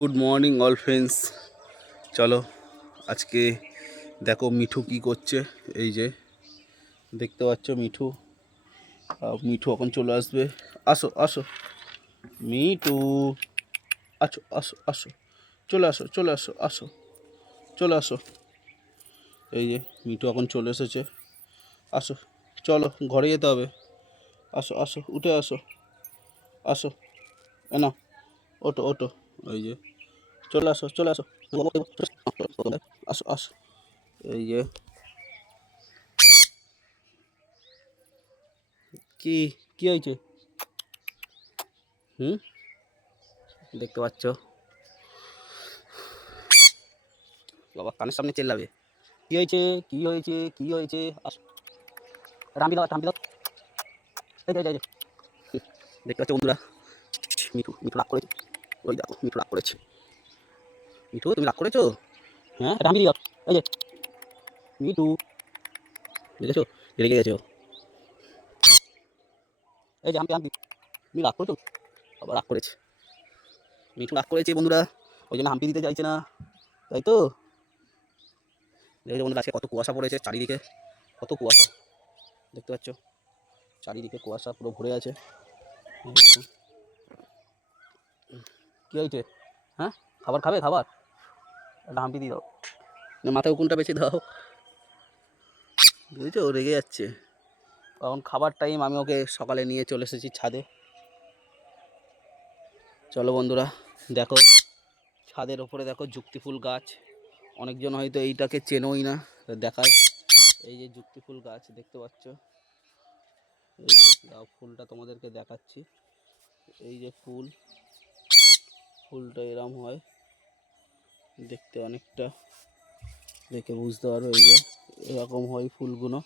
Good morning all friends. চলো আজকে দেখো মিঠু কি করছে। এই যে দেখতে পাচ্ছ মিঠু মিঠু এখন চলে আসবে। আসো আসো মিঠু, আসো আসো আসো, চলে আসো চলে আসো, আসো চলে আসো। এই যে মিঠু এখন চলে এসেছে। আসো চলো ঘরে যেতে হবে। আসো আসো উঠে আসো, আসো না, ওটো ওটো। এই যে চলে আসো চলে আসো, আসো আসো। এই যে কি কি হয়েছে? দেখতে পাচ্ছ বাবা কানের সামনে চেল্লাবে। কি হয়েছে কি হয়েছে কি হয়েছে? আসো রামবি দাও রামবি দাও। এই যে দেখতে পাচ্ছ বন্ধুরা, মিঠু মিঠু রাগ করেছে। ওই দেখো মিঠু রাগ করেছে। মিঠু তুমি রাগ করেছো? হ্যাঁ রামবি দাও। এই যে মিঠু দেখেছো, রেগে গেছো। এই যে হাম্পি হাম্পি, তুমি রাগ করেছো? বাবা রাগ করেছে, মিঠু রাগ করেছে বন্ধুরা, ওই জন্য হাম্পি দিতে চাইছে না, তাই তো? দেখেছো বন্ধুরা আজকে কত কুয়াশা পড়েছে চারিদিকে, কত কুয়াশা দেখতে পাচ্ছ, চারিদিকে কুয়াশা পুরো ভরে আছে। দেখুন কী হয়েছে? হ্যাঁ খাবার খাবে? খাবার একটা হাম্পি দিয়ে দাও, মাথায় উকুনটা বেশি দাও। বুঝেছো ও রেগে যাচ্ছে। এখন খাবার টাইম, আমি ওকে সকালে নিয়ে চলে এসেছি ছাদে। চলো বন্ধুরা দেখো ছাদের ওপরে দেখো যুক্তি ফুল গাছ, অনেকজন হয়তো এইটাকে চেনোই না, দেখায়। এই যে যুক্তি ফুল গাছ দেখতে পাচ্ছ, এই যে ফুলটা তোমাদেরকে দেখাচ্ছি। এই যে ফুলটা এরম হয় দেখতে, অনেকটা দেখে বুঝতে পারো। এই যে এরকম হয় ফুলগুলো।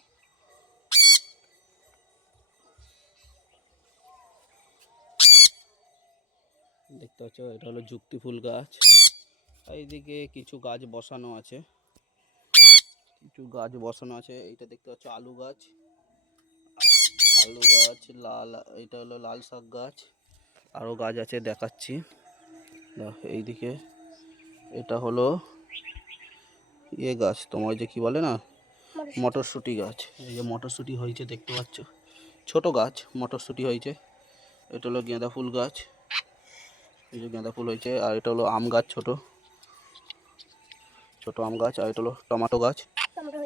দেখতে পাচ্ছ এটা হলো যুক্তি ফুল গাছ। এইদিকে কিছু গাছ বসানো আছে, এইটা দেখতে পাচ্ছ আলু গাছ, লাল, এটা হলো লাল শাক গাছ, আরও গাছ আছে দেখাচ্ছি। এইদিকে এটা হলো ইয়ে গাছ, তোমার যে কি বলে না, মটরশুঁটি গাছ। এই যে মটরশুঁটি হয়েছে দেখতে পাচ্ছ, ছোট গাছ মটরশুঁটি হয়েছে। এটা হলো গাঁদা ফুল গাছ, এই যে গাঁদা ফুল হয়েছে। আর এটা হলো আম গাছ, ছোট আম গাছ। আর এটা হলো টমেটো গাছ,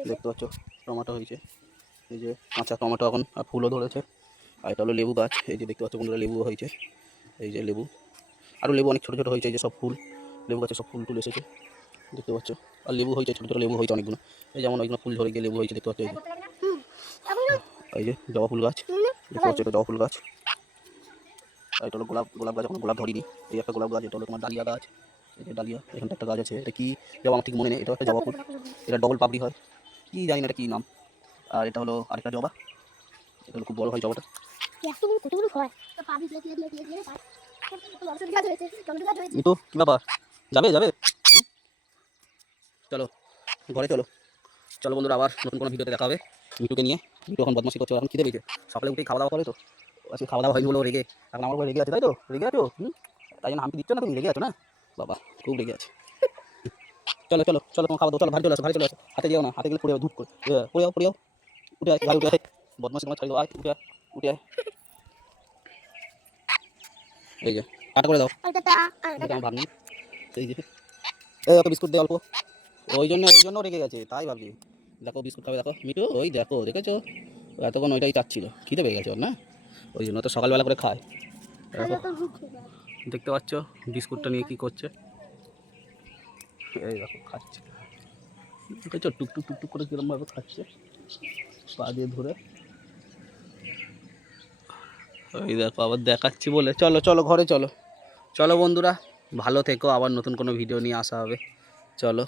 দেখতে পাচ্ছ টমেটো হয়েছে। এই যে কাঁচা টমেটো এখন, আর ফুলও ধরেছে। আর এটা হলো লেবু গাছ, এই যে দেখতে পাচ্ছ বন্ধুরা লেবু হয়েছে। এই যে লেবু, আরও লেবু অনেক ছোটো ছোটো হয়েছে। এই যে সব ফুল, লেবু গাছে সব ফুল টুল এসেছে দেখতে পাচ্ছ। আর লেবু হয়েছে ছোটো ছোটো, লেবু হয়েছে অনেকগুলো। এই যেমন ওইগুলো ফুল ধরে গিয়ে লেবু হয়েছে দেখতে পাচ্ছ। এই যে জবা ফুল গাছ দেখতে পাচ্ছ, এটা জবা ফুল গাছ। আর এটা হলো গোলাপ গাছ, এখন গোলাপ ধরিনি। এই একটা গোলাপ গাছ, এটা হলো তোমার ডালিয়া গাছ। এই যে ডালিয়া, এখানটা একটা গাছ আছে, এটা কি জবা আমার ঠিক মনে নেই। এটা একটা জবা ফুল, এটা ডবল পাপড়ি হয়, কি জানি না এটা কী নাম। আর এটা হলো আরেকটা জবা, এটা হলো খুব বড় হয় জবাটা। তো কি ব্যাপার, যাবে যাবে? চলো ঘরে চলো। চলো বন্ধুরা আবার নতুন কোনো ভিডিওতে দেখা হবে মিঠুকে নিয়ে। মিঠু এখন বদমাশি করছে, এখন খিদে পেয়েছে, সকালে উঠেই খাওয়া দাওয়া করে তো, আজকে খাওয়া দাওয়া হয়নি বলে রেগে, এখন আমার উপরে রেগে আছে, তাই তো? রেগে আছো? তাই জন্য হাম্পি দিচ্ছ না, তুমি রেগে আছো না বাবা, খুব রেগে আছে। চলো চলো চলো তোমার খাওয়া দাও, চলো ঘরে চলে আসো, ঘরে চলে আসো। হাতে যেও না, হাতে গেলে পড়ে যাও, ধূপ করে পড়ে যাও, উঠে আয় ঘরে, উঠে আয়, বদমাশি তোমার ছাড়ি দাও, আয় উঠে আয়, উঠে আয়। এই যে কাটা করে দাও, আমার ভাবনি। এই যে অত বিস্কুট দে অল্প, ওই জন্য রেগে গেছে, তাই ভাবছি। দেখো বিস্কুট খাবে, দেখো মিঠু, ওই দেখো দেখেছো, এতক্ষণ ওইটাই চাচ্ছিল, খিদে পেয়ে গেছে ওর না, ওই জন্য তো সকালবেলা করে খায়। দেখতে পাচ্ছ বিস্কুটটা নিয়ে কি করছে, এই দেখো খাচ্ছে, দেখেছো টুকটুক টুকটুক করে কিরমভাবে খাচ্ছে পা দিয়ে ধরে। ওই দেখো আবার দেখাচ্ছি বলে, চলো চলো ঘরে চলো। চলো বন্ধুরা ভালো থেকো, আবার নতুন কোনো ভিডিও নিয়ে আসা হবে, চলো।